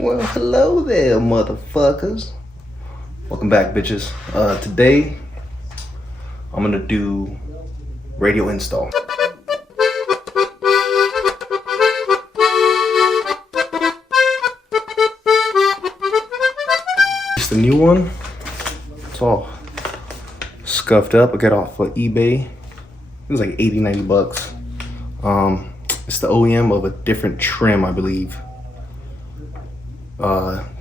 Well, hello there, motherfuckers. Welcome back, bitches. Today, I'm gonna do radio install. It's the new one. It's all scuffed up. I got it off of eBay. It was like 80, 90 bucks. It's the OEM of a different trim, I believe.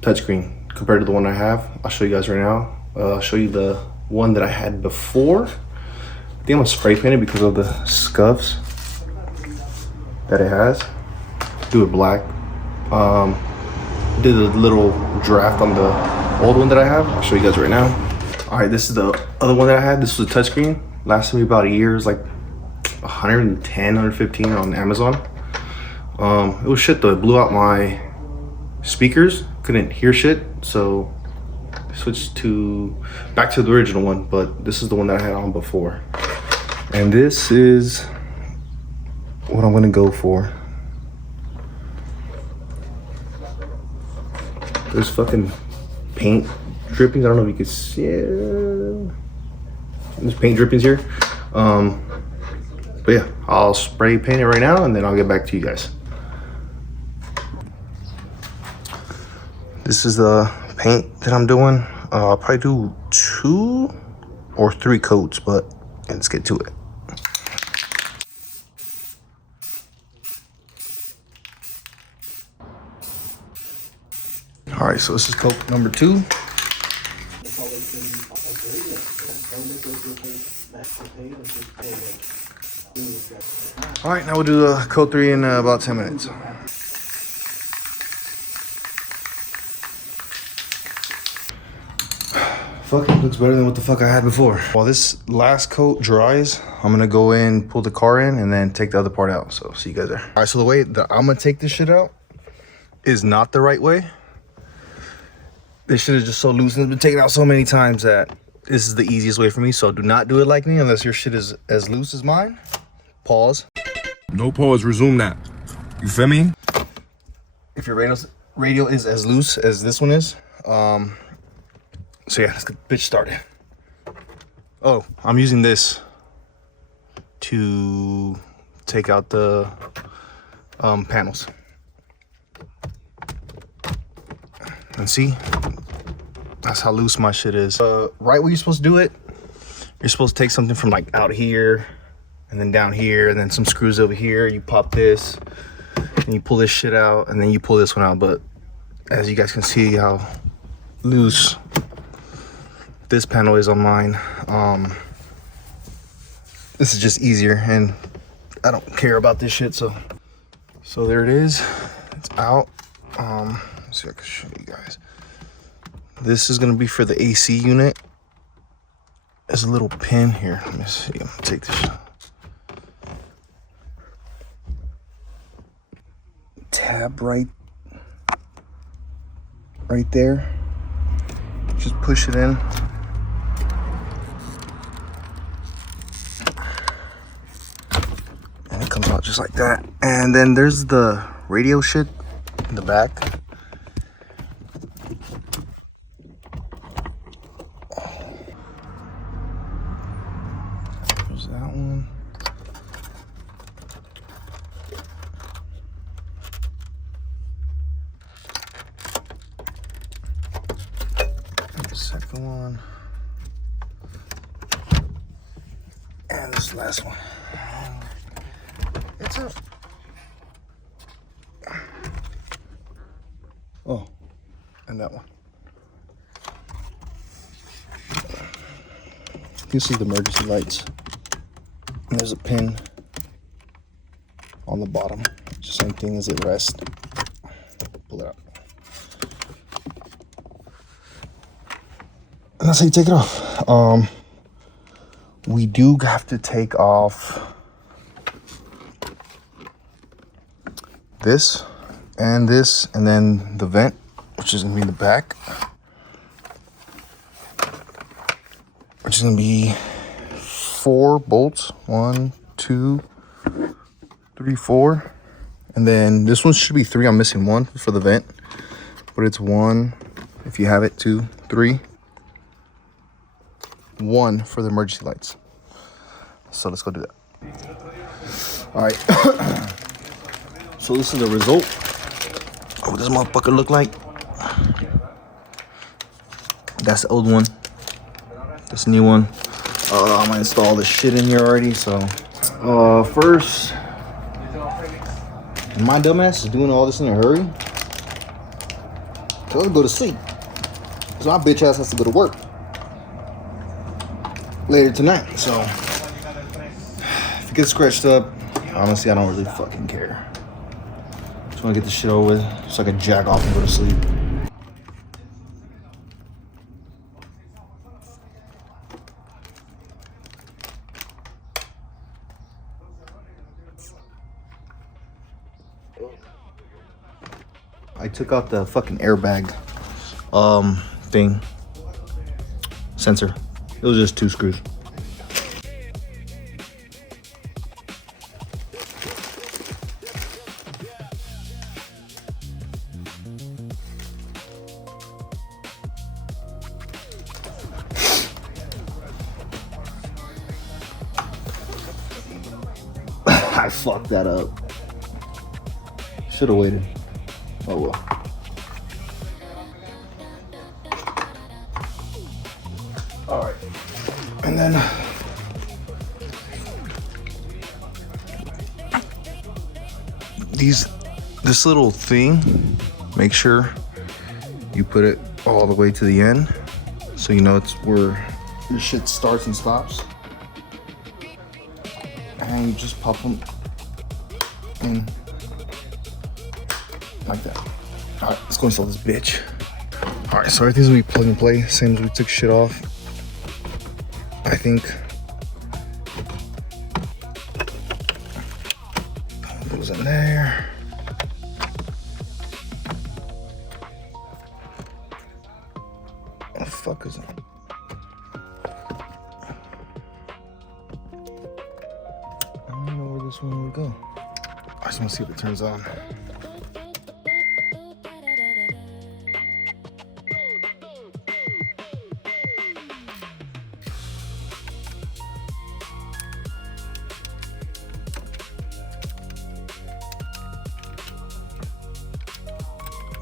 Touchscreen compared to the one I have. I'll show you guys right now. I'll show you the one that I had before. I think I'm gonna spray paint it because of the scuffs that it has. Do it black. Did a little draft on the old one that I have. I'll show you guys right now. All right, this is the other one that I had. This was a touchscreen. Lasted me about a year. It was like 110, 115 on Amazon. It was shit though. It blew out my speakers. Couldn't hear shit, so I switched back to the original one, but this is the one that I had on before. And this is what I'm gonna go for. There's fucking paint drippings. I don't know if you can see it. There's paint drippings here. But yeah, I'll spray paint it right now and then I'll get back to you guys. This is the paint that I'm doing. I'll probably do 2 or 3 coats, but let's get to it. All right, so this is coat number 2. All right, now we'll do coat 3 in about 10 minutes. Fuck, it looks better than what the fuck I had before. While this last coat dries, I'm gonna go in, pull the car in, and then take the other part out. So see you guys there. All right, so the way that I'm gonna take this shit out is not the right way. This shit is just so loose and it's been taken out so many times that this is the easiest way for me. So do not do it like me unless your shit is as loose as mine. Pause. No pause, resume that. You feel me? If your radio is as loose as this one is, so yeah, let's get the bitch started. Oh, I'm using this to take out the panels. And see, that's how loose my shit is. Right where you're supposed to do it, you're supposed to take something from like out here and then down here and then some screws over here. You pop this and you pull this shit out and then you pull this one out. But as you guys can see how loose this panel is on mine, this is just easier and I don't care about this shit. So there it is, it's out. Let's see if I can show you guys. This is gonna be for the AC unit. There's a little pin here. Let me see, I'm gonna take this tab right there. Just push it in. And it comes out just like that. And then there's the radio shit in the back. There's that one. The second one. And this last one. It's a... Oh, and that one. This is the emergency lights. And there's a pin on the bottom. It's the same thing as it rests. Pull it out. And that's how you take it off. We do have to take off this, and then the vent, which is gonna be in the back, which is gonna be 4 bolts. 1, 2, 3, 4. And then this one should be 3. I'm missing 1 for the vent. but it's 1, if you have it, 2, 3, 1 for the emergency lights. So let's go do that. All right. So this is the result. What does this motherfucker look like? That's the old one. This new one. I'm gonna install this shit in here already. So first, my dumbass is doing all this in a hurry. So I'll go to sleep. So my bitch ass has to go to work later tonight. So if it gets scratched up, honestly, I don't really fucking care. Just wanna get this shit over with so I can jack off and go to sleep. I took out the fucking airbag thing sensor. It was just 2 screws. I fucked that up. Should have waited. Oh well. All right, and then this little thing, make sure you put it all the way to the end, so you know it's where your shit starts and stops, and you just pop them in. Like that. All right, let's go install this bitch. All right, so everything's gonna be plug and play, same as we took shit off. I think. What was in there? What the fuck is that? I don't know where this one would go. I just wanna see if it turns on.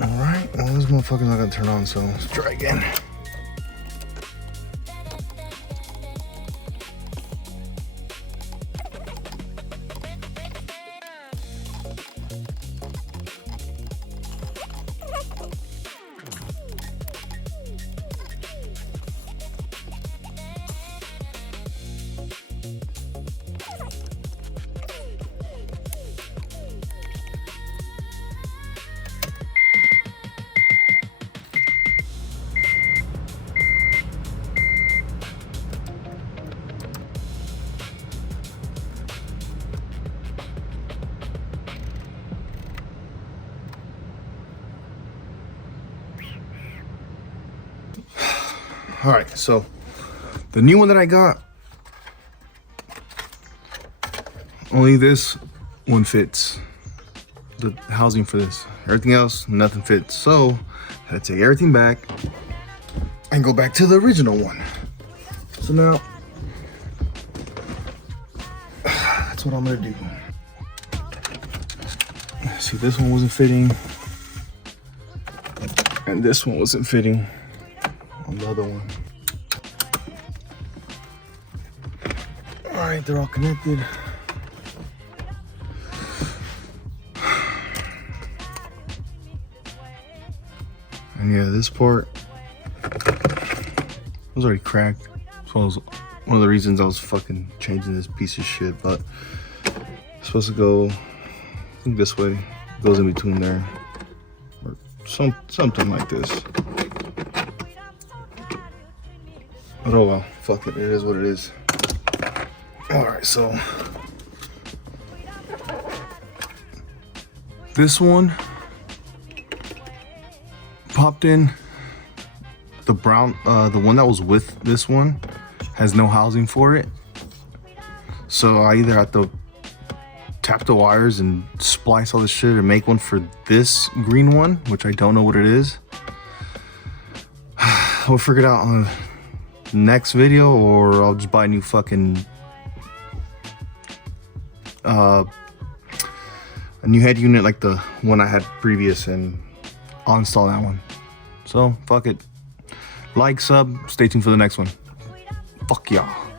Alright, well this motherfucker's not gonna turn on, so let's try again. All right, so the new one that I got, only this one fits. The housing for this. Everything else, nothing fits. So I had to take everything back and go back to the original one. So now that's what I'm gonna do. See, this one wasn't fitting, and this one wasn't fitting on the other one. All right, they're all connected. And yeah, this part was already cracked. So it was one of the reasons I was fucking changing this piece of shit, but it's supposed to go, I think this way, it goes in between there, or something like this. But oh well, fuck it, it is what it is. All right, so this one popped in. The brown, the one that was with this one has no housing for it. So I either have to chap the wires and splice all this shit and make one for this green one, which I don't know what it is. We'll figure it out on the next video, or I'll just buy a new fucking a new head unit like the one I had previous, and I'll install that one. So fuck it. Like, sub, stay tuned for the next one. Fuck y'all.